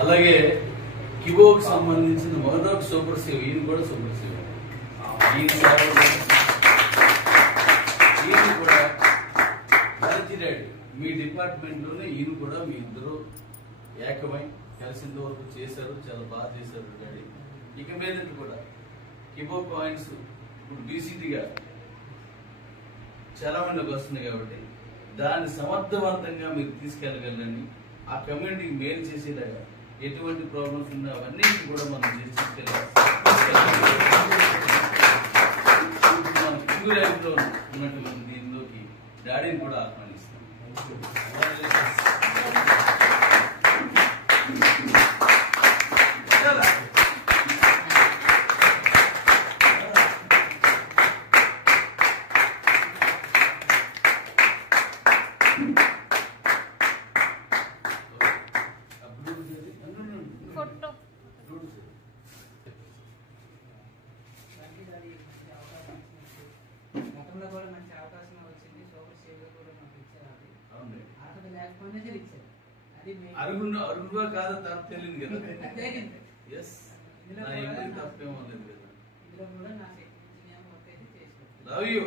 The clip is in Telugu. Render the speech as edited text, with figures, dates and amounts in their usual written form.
అలాగే కిబోకి సంబంధించిన మగదోక్ సూపర్ సేవ్, ఈయన కూడా సూపర్ సేవ్. ఈయన కూడా డాడీ మీ డిపార్ట్మెంట్ లోనే ఈయన కూడా మీ ఇద్దరు ఏకమై కలిసింత వరకు చేశారు, చాలా బాగా చేశారు డాడీ. ఇక మీద కూడా కిబో పాయింట్స్ ఇప్పుడు బీసీటీగా చాలా మందికి వస్తున్నాయి కాబట్టి దాన్ని సమర్థవంతంగా మీరు తీసుకెళ్ళగలని, ఆ కమ్యూనిటీకి మేలు చేసేలాగా ఎటువంటి ప్రాబ్లమ్స్ ఉన్నా అవన్నీ కూడా మనం చేసి తీసుకెళ్ళాలి. మన కింగు లైఫ్లో ఉన్నటువంటి దీనిలోకి డాడీని కూడా ఆహ్వానిస్తాం. గతంలో కూడా మంచి అవకాశం వచ్చింది, సూపర్ సేవ్గా కూడా మాకు ఇచ్చారు. అది అర్హత లేకపోయినా సరే ఇచ్చారు. అది అరుగుగా కాదా తప్ప తెలియదు కదా. తప్పేమో లేదు కదా. ఇందులో కూడా నా శక్తి వర్క్ అయితే చేసి లవ్ యూ